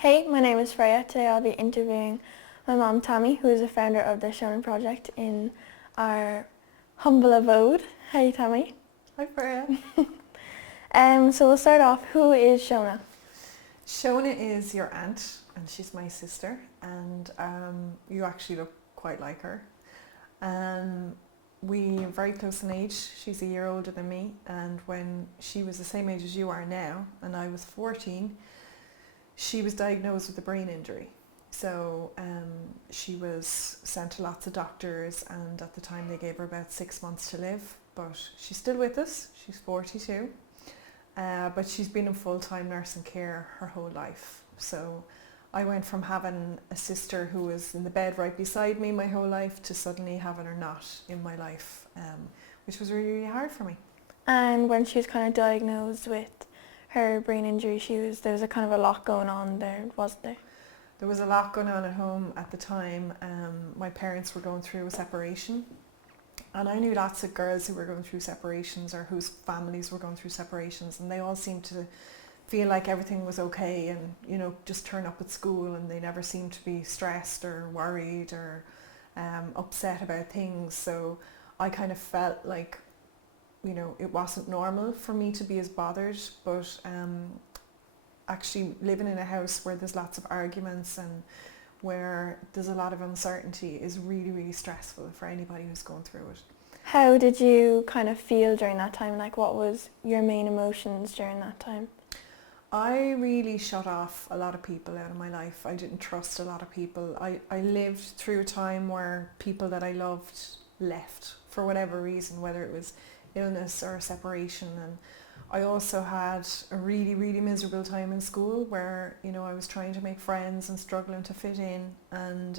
Hey, my name is Freya. Today I'll be interviewing my mom Tammy, who is a founder of the Shona Project in our humble abode. Hey Tammy. Hi Freya. So we'll start off. Who is Shona? Shona is your aunt and she's my sister, and you actually look quite like her. We are very close in age. She's a year older than me, and when she was the same age as you are now and I was 14, she was diagnosed with a brain injury. So she was sent to lots of doctors, and at the time they gave her about 6 months to live, but she's still with us. She's 42, but she's been in full-time nursing care her whole life. So I went from having a sister who was in the bed right beside me my whole life to suddenly having her not in my life, which was really, really hard for me. And when she was kind of diagnosed with her brain injury, there was a kind of a lot going on there, wasn't there? There was a lot going on at home at the time. My parents were going through a separation, and I knew lots of girls who were going through separations or whose families were going through separations, and they all seemed to feel like everything was okay and, you know, just turn up at school, and they never seemed to be stressed or worried or upset about things. So I kind of felt like, you know, it wasn't normal for me to be as bothered, but actually living in a house where there's lots of arguments and where there's a lot of uncertainty is really, really stressful for anybody who's going through it. How did you kind of feel during that time? Like, what was your main emotions during that time? I really shut off a lot of people out of my life. I didn't trust a lot of people. I lived through a time where people that I loved left for whatever reason, whether it was illness or separation. And I also had a really, really miserable time in school where, you know, I was trying to make friends and struggling to fit in, and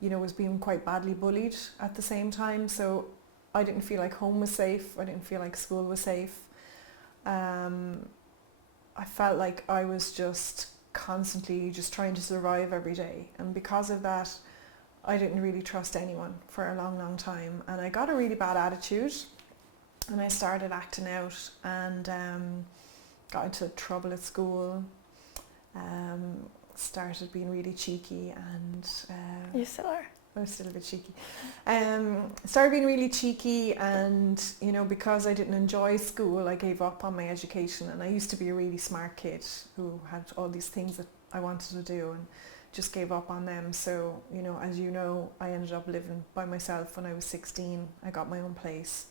you know, was being quite badly bullied at the same time. So I didn't feel like home was safe. I didn't feel like school was safe. I felt like I was just constantly just trying to survive every day, and because of that I didn't really trust anyone for a long, long time, and I got a really bad attitude, and I started acting out and got into trouble at school, started being really cheeky, and You still are. I'm still a bit cheeky. Started being really cheeky, and, you know, because I didn't enjoy school, I gave up on my education, and I used to be a really smart kid who had all these things that I wanted to do and just gave up on them. So, you know, as you know, I ended up living by myself when I was 16. I got my own place,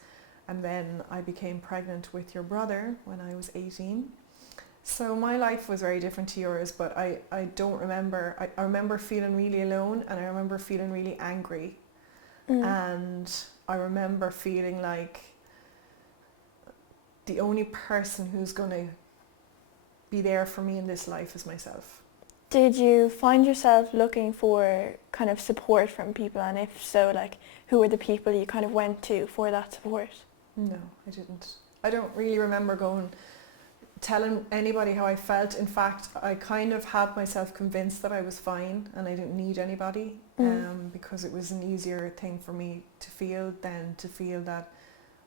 and then I became pregnant with your brother when I was 18. So my life was very different to yours, but I don't remember. I remember feeling really alone, and I remember feeling really angry. And I remember feeling like the only person who's going to be there for me in this life is myself. Did you find yourself looking for kind of support from people, and if so, like, who were the people you kind of went to for that support? No, I didn't. I don't really remember telling anybody how I felt. In fact, I kind of had myself convinced that I was fine and I didn't need anybody, because it was an easier thing for me to feel than to feel that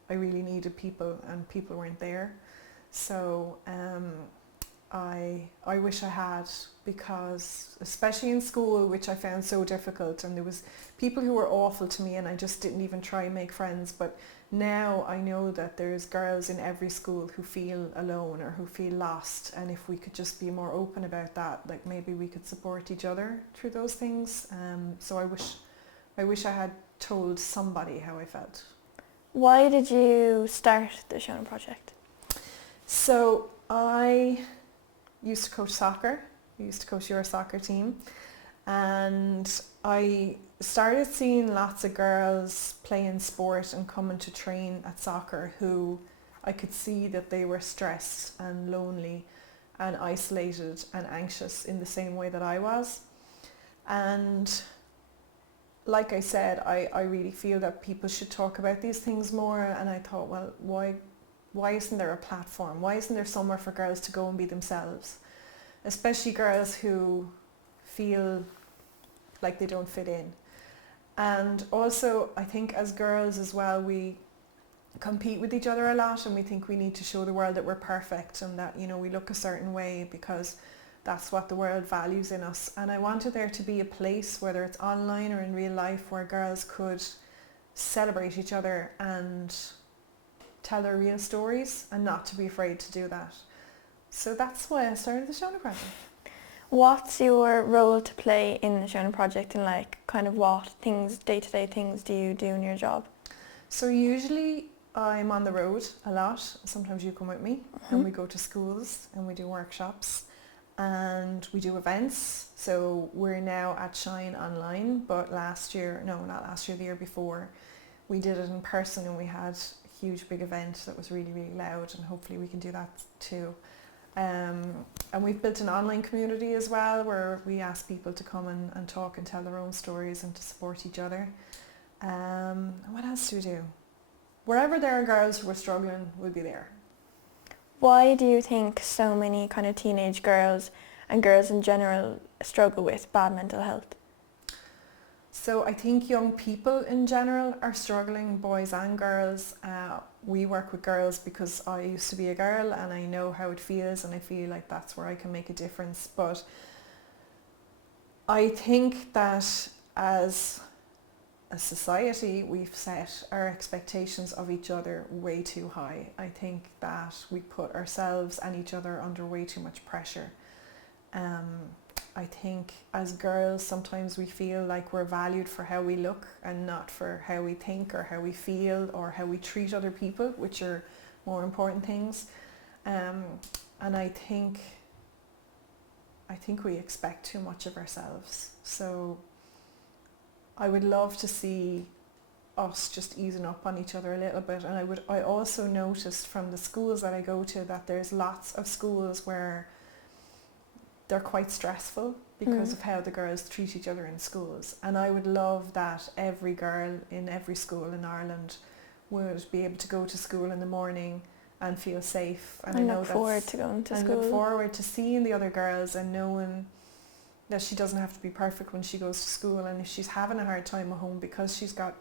I really needed people and people weren't there. So I wish I had, because especially in school, which I found so difficult, and there was people who were awful to me and I just didn't even try and make friends. But now I know that there's girls in every school who feel alone or who feel lost, and if we could just be more open about that, like, maybe we could support each other through those things. So I wish I had told somebody how I felt. Why did you start the Shona Project? So I used to coach soccer. I used to coach your soccer team, and I started seeing lots of girls playing sport and coming to train at soccer who I could see that they were stressed and lonely and isolated and anxious in the same way that I was. And like I said, I really feel that people should talk about these things more, and I thought, well, why isn't there a platform? Why isn't there somewhere for girls to go and be themselves? Especially girls who feel like they don't fit in. And also, I think as girls as well, we compete with each other a lot, and we think we need to show the world that we're perfect and that, you know, we look a certain way because that's what the world values in us. And I wanted there to be a place, whether it's online or in real life, where girls could celebrate each other and tell their real stories and not to be afraid to do that. So that's why I started the Shona Project. What's your role to play in the Shona Project, and like kind of what things, day-to-day things do you do in your job? So usually I'm on the road a lot. Sometimes you come with me and we go to schools and we do workshops and we do events. So we're now at Shine online, but the year before, we did it in person and we had a huge big event that was really, really loud, and hopefully we can do that too. And we've built an online community as well, where we ask people to come and talk and tell their own stories and to support each other. And what else do we do? Wherever there are girls who are struggling, we'll be there. Why do you think so many kind of teenage girls and girls in general struggle with bad mental health? So I think young people in general are struggling, boys and girls. We work with girls because I used to be a girl and I know how it feels, and I feel like that's where I can make a difference. But I think that as a society, we've set our expectations of each other way too high. I think that we put ourselves and each other under way too much pressure. I think as girls sometimes we feel like we're valued for how we look and not for how we think or how we feel or how we treat other people, which are more important things. And I think we expect too much of ourselves. So I would love to see us just easing up on each other a little bit. And I also noticed from the schools that I go to that there's lots of schools where they're quite stressful because of how the girls treat each other in schools. And I would love that every girl in every school in Ireland would be able to go to school in the morning and feel safe. And I know look forward to going to school. And look forward to seeing the other girls and knowing that she doesn't have to be perfect when she goes to school. And if she's having a hard time at home because she's got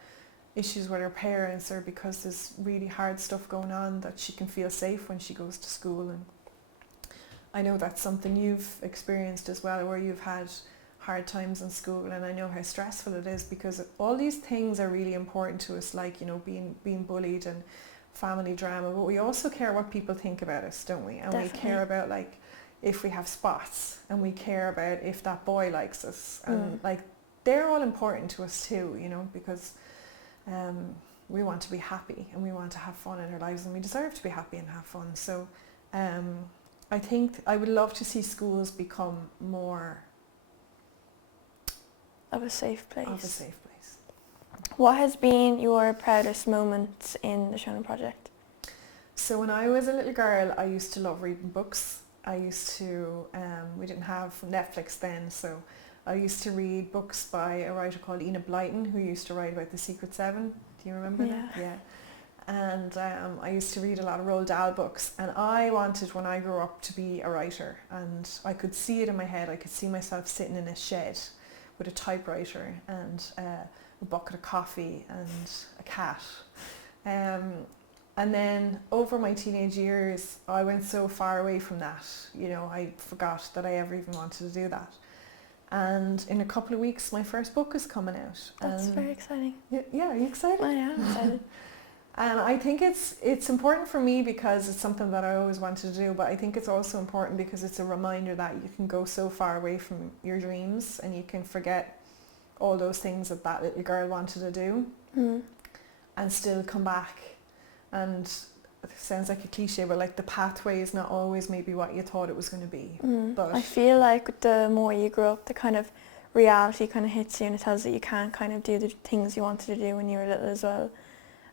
issues with her parents or because there's really hard stuff going on, that she can feel safe when she goes to school. And I know that's something you've experienced as well, where you've had hard times in school, and I know how stressful it is because all these things are really important to us, like, you know, being bullied and family drama, but we also care what people think about us, don't we? And Definitely. We care about, like, if we have spots, and we care about if that boy likes us, and like they're all important to us too, you know, because we want to be happy and we want to have fun in our lives, and we deserve to be happy and have fun. So I think I would love to see schools become more of a safe place. What has been your proudest moment in the Shona Project? So when I was a little girl, I used to love reading books. I used to, we didn't have Netflix then, so I used to read books by a writer called Enid Blyton, who used to write about the Secret Seven. Do you remember that? Yeah. And I used to read a lot of Roald Dahl books, and I wanted, when I grew up, to be a writer, and I could see it in my head. I could see myself sitting in a shed with a typewriter and a bucket of coffee and a cat. And then over my teenage years, I went so far away from that. You know, I forgot that I ever even wanted to do that. And in a couple of weeks, my first book is coming out. That's very exciting. Yeah, are you excited? I am excited. And I think it's important for me because it's something that I always wanted to do, but I think it's also important because it's a reminder that you can go so far away from your dreams and you can forget all those things that little girl wanted to do and still come back. And it sounds like a cliche, but like the pathway is not always maybe what you thought it was going to be. But I feel like the more you grow up, the kind of reality kind of hits you, and it tells you can't kind of do the things you wanted to do when you were little as well.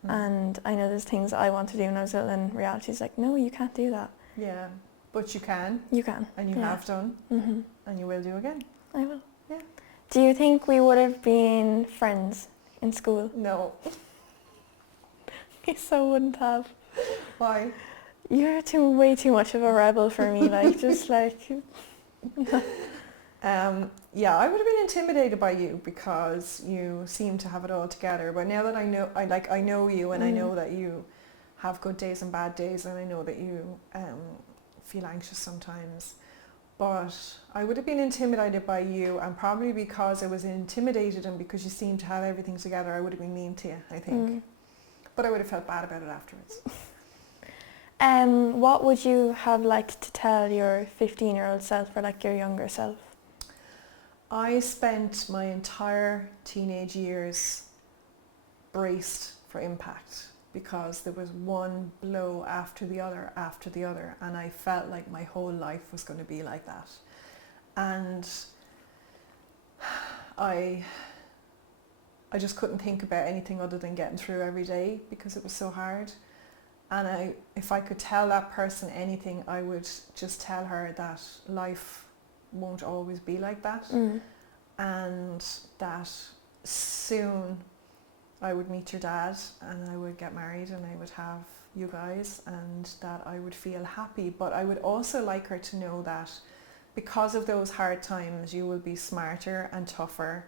And I know there's things that I want to do when I was little, and reality's like, no, you can't do that. Yeah, but you can. You can. And you have done. And you will do again. I will. Yeah. Do you think we would have been friends in school? No. We so wouldn't have. Why? You're way too much of a rebel for me, like, just like... Yeah, I would have been intimidated by you because you seem to have it all together. But now that I know you, and I know that you have good days and bad days, and I know that you feel anxious sometimes, but I would have been intimidated by you, and probably because I was intimidated and because you seemed to have everything together, I would have been mean to you, I think. But I would have felt bad about it afterwards. What would you have liked to tell your 15-year-old self, or like your younger self? I spent my entire teenage years braced for impact, because there was one blow after the other, and I felt like my whole life was going to be like that. And I just couldn't think about anything other than getting through every day, because it was so hard. And if I could tell that person anything, I would just tell her that life won't always be like that, and that soon I would meet your dad and I would get married and I would have you guys, and that I would feel happy. But I would also like her to know that because of those hard times, you will be smarter and tougher.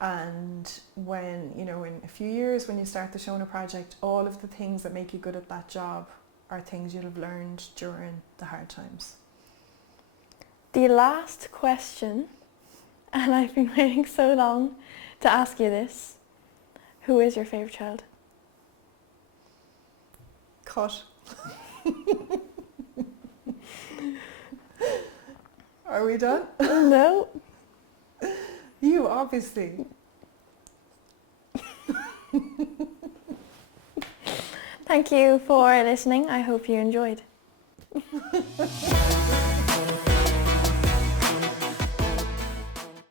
And when, in a few years, when you start the Shona Project, all of the things that make you good at that job are things you'll have learned during the hard times. The last question, and I've been waiting so long to ask you this. Who is your favourite child? Cut. Are we done? No. You, obviously. Thank you for listening. I hope you enjoyed.